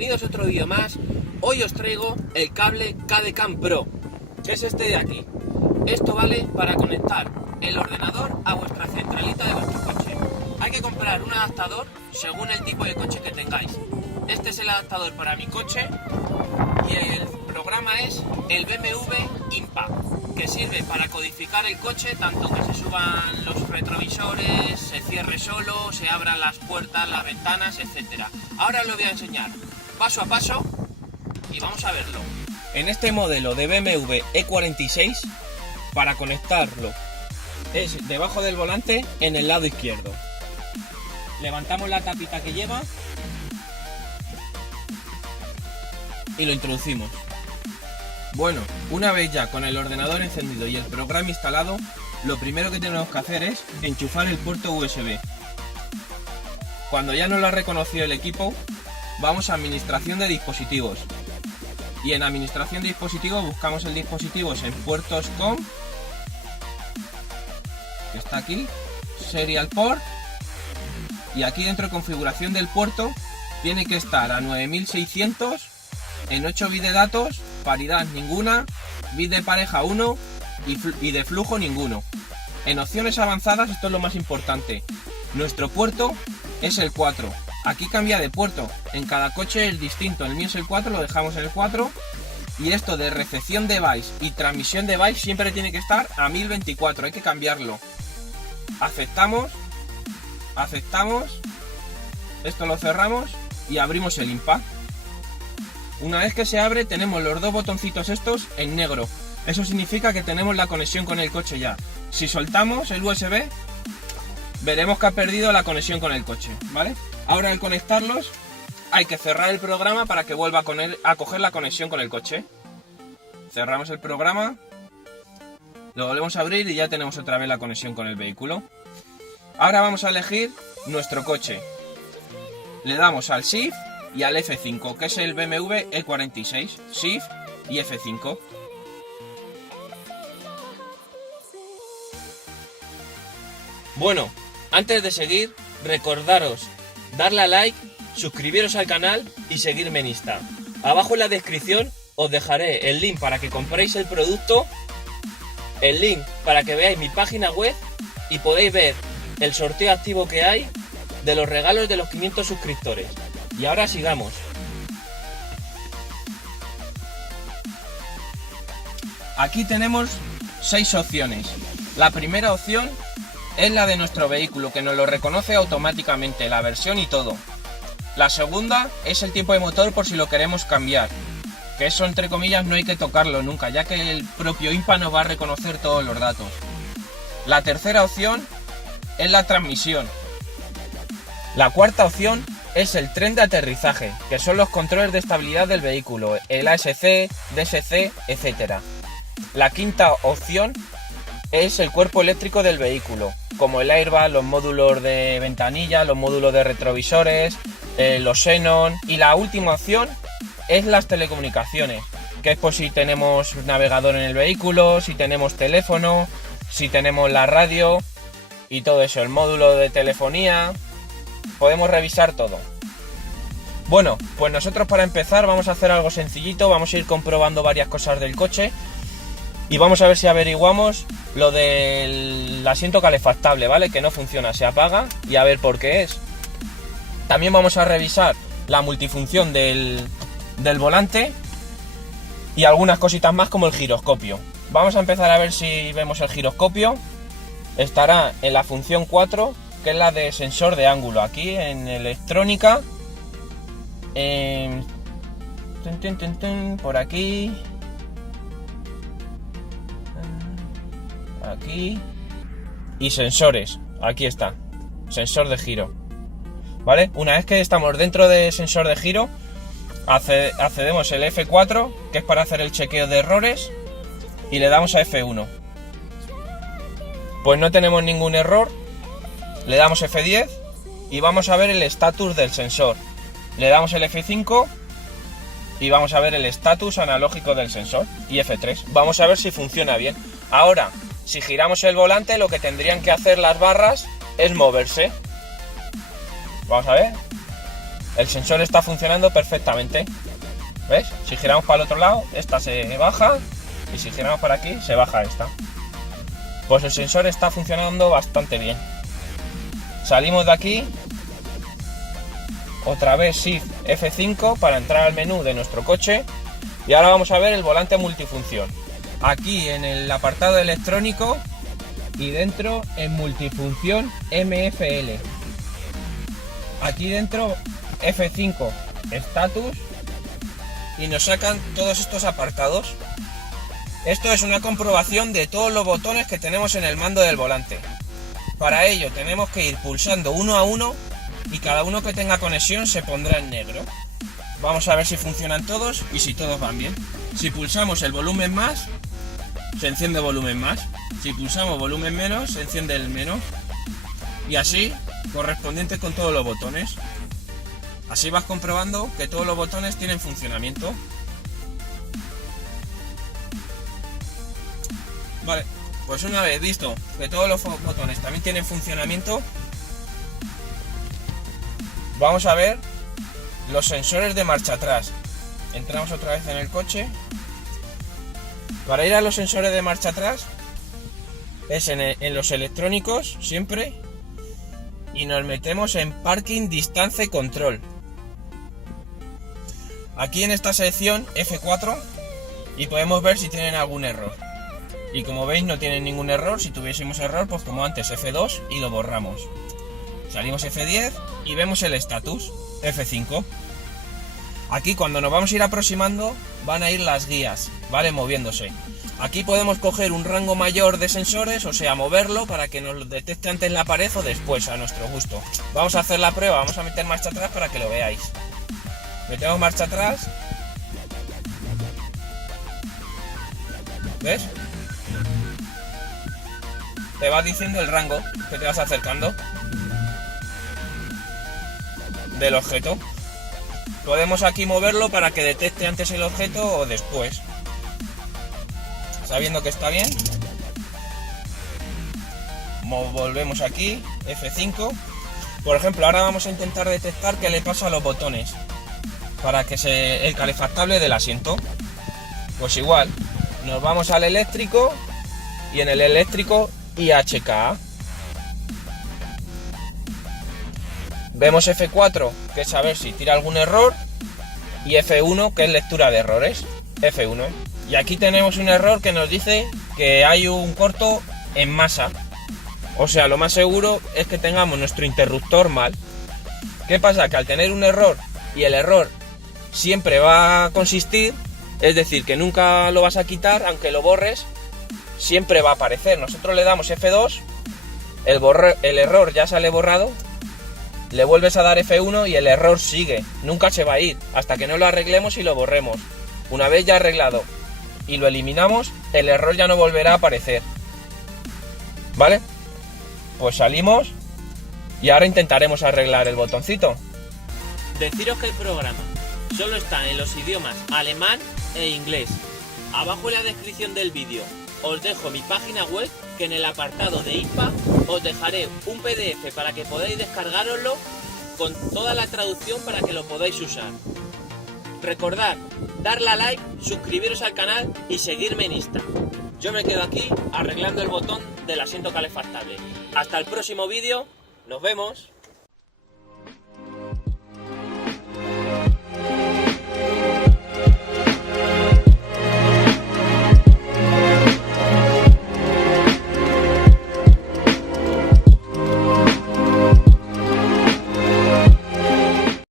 bienvenidos a otro vídeo más. Hoy os traigo el cable KDCAM Pro, que es este de aquí. Esto vale para conectar el ordenador a vuestra centralita de vuestro coche. Hay que comprar un adaptador según el tipo de coche que tengáis. Este es el adaptador para mi coche y el programa es el BMW Impact, que sirve para codificar el coche, tanto que se suban los retrovisores, se cierre solo, se abran las puertas, las ventanas, etc. Ahora os lo voy a enseñar paso a paso y vamos a verlo. En este modelo de BMW E46, para conectarlo es debajo del volante en el lado izquierdo. Levantamos la tapita que lleva y lo introducimos. Bueno, una vez ya con el ordenador encendido y el programa instalado, lo primero que tenemos que hacer es enchufar el puerto USB. Cuando ya nos lo ha reconocido el equipo, vamos a administración de dispositivos. Y en administración de dispositivos buscamos el dispositivo en puertos COM, que está aquí, Serial Port, y aquí dentro de configuración del puerto tiene que estar a 9600 en 8 bits de datos, paridad ninguna, bit de pareja 1 y de flujo ninguno. En opciones avanzadas, esto es lo más importante, nuestro puerto es el 4. Aquí cambia de puerto, en cada coche es distinto, el mío es el 4, lo dejamos en el 4. Y esto de recepción device y transmisión device siempre tiene que estar a 1024, hay que cambiarlo. Aceptamos, esto lo cerramos y abrimos el Impact. Una vez que se abre tenemos los dos botoncitos estos en negro, eso significa que tenemos la conexión con el coche ya. Si soltamos el USB veremos que ha perdido la conexión con el coche, ¿vale? Ahora al conectarlos hay que cerrar el programa para que vuelva a coger la conexión con el coche. Cerramos el programa, lo volvemos a abrir y ya tenemos otra vez la conexión con el vehículo. Ahora vamos a elegir nuestro coche. Le damos al Shift y al F5, que es el BMW E46. Shift y F5. Bueno, antes de seguir, recordaros darle a like, suscribiros al canal y seguirme en Insta. Abajo en la descripción os dejaré el link para que compréis el producto, el link para que veáis mi página web y podéis ver el sorteo activo que hay de los regalos de los 500 suscriptores. Y ahora sigamos. Aquí tenemos 6 opciones. La primera opción es la de nuestro vehículo, que nos lo reconoce automáticamente, la versión y todo. La segunda es el tiempo de motor por si lo queremos cambiar, que eso entre comillas no hay que tocarlo nunca, ya que el propio Impact nos va a reconocer todos los datos. La tercera opción es la transmisión. La cuarta opción es el tren de aterrizaje, que son los controles de estabilidad del vehículo, el ASC, DSC, etc. La quinta opción es el cuerpo eléctrico del vehículo, como el airbag, los módulos de ventanilla, los módulos de retrovisores, los xenon. Y la última opción es las telecomunicaciones, que es por si tenemos navegador en el vehículo, si tenemos teléfono, si tenemos la radio y todo eso, el módulo de telefonía. Podemos revisar todo. Bueno, pues nosotros para empezar vamos a hacer algo sencillito, vamos a ir comprobando varias cosas del coche y vamos a ver si averiguamos lo del asiento calefactable, ¿vale? Que no funciona, se apaga y a ver por qué es. También vamos a revisar la multifunción del volante y algunas cositas más como el giroscopio. Vamos a empezar a ver si vemos el giroscopio. Estará en la función 4, que es la de sensor de ángulo. Aquí en electrónica, por aquí, aquí, y sensores. Aquí está, sensor de giro, ¿vale? Una vez que estamos dentro de sensor de giro, accedemos el F4, que es para hacer el chequeo de errores, y le damos a F1. Pues no tenemos ningún error. Le damos F10 y vamos a ver el estatus del sensor. Le damos el F5 y vamos a ver el estatus analógico del sensor. Y F3. Vamos a ver si funciona bien. Ahora, si giramos el volante, lo que tendrían que hacer las barras es moverse. Vamos a ver. el sensor está funcionando perfectamente. ¿Ves? Si giramos para el otro lado, esta se baja, y si giramos para aquí, se baja esta. Pues el sensor está funcionando bastante bien. Salimos de aquí, otra vez Shift F5 para entrar al menú de nuestro coche, y ahora vamos a ver el volante multifunción. Aquí en el apartado electrónico y dentro en multifunción MFL. Aquí dentro F5 status y nos sacan todos estos apartados. Esto es una comprobación de todos los botones que tenemos en el mando del volante. Para ello tenemos que ir pulsando uno a uno y cada uno que tenga conexión se pondrá en negro. Vamos a ver si funcionan todos y si todos van bien. Si pulsamos el volumen más, se enciende volumen más. Si pulsamos volumen menos, se enciende el menos. Y así, correspondiente con todos los botones. Así vas comprobando que todos los botones tienen funcionamiento. Vale, pues una vez visto que todos los botones también tienen funcionamiento, vamos a ver los sensores de marcha atrás. Entramos otra vez en el coche. Para ir a los sensores de marcha atrás es en los electrónicos siempre, y nos metemos en Parking Distance Control. Aquí en esta sección F4 y podemos ver si tienen algún error. Y como veis no tienen ningún error. Si tuviésemos error, pues como antes F2 y lo borramos. Salimos F10 y vemos el estatus F5. Aquí cuando nos vamos a ir aproximando van a ir las guías, ¿vale? Moviéndose. Aquí podemos coger un rango mayor de sensores, o sea, moverlo para que nos lo detecte antes la pared o después, a nuestro gusto. Vamos a hacer la prueba, vamos a meter marcha atrás para que lo veáis. Metemos marcha atrás. ¿Ves? Te va diciendo el rango que te vas acercando del objeto. Podemos aquí moverlo para que detecte antes el objeto o después. Sabiendo que está bien, volvemos aquí, F5. Por ejemplo, ahora vamos a intentar detectar qué le pasa a los botones para que el calefactable del asiento. Pues igual, nos vamos al eléctrico y en el eléctrico IHK. Vemos F4, que es saber si tira algún error, y F1, que es lectura de errores. F1. Y aquí tenemos un error que nos dice que hay un corto en masa. O sea, lo más seguro es que tengamos nuestro interruptor mal. ¿Qué pasa? Que al tener un error, y el error siempre va a consistir, es decir, que nunca lo vas a quitar, aunque lo borres, siempre va a aparecer. Nosotros le damos F2, el error ya sale borrado, le vuelves a dar F1 y el error sigue. Nunca se va a ir, hasta que no lo arreglemos y lo borremos. Una vez ya arreglado y lo eliminamos, el error ya no volverá a aparecer. ¿Vale? Pues salimos y ahora intentaremos arreglar el botoncito. Deciros que el programa solo está en los idiomas alemán e inglés. Abajo en la descripción del vídeo os dejo mi página web, que en el apartado de IPA os dejaré un PDF para que podáis descargaroslo con toda la traducción para que lo podáis usar. Recordad darle a like, suscribiros al canal y seguirme en Insta. Yo me quedo aquí arreglando el botón del asiento calefactable. Hasta el próximo vídeo, nos vemos.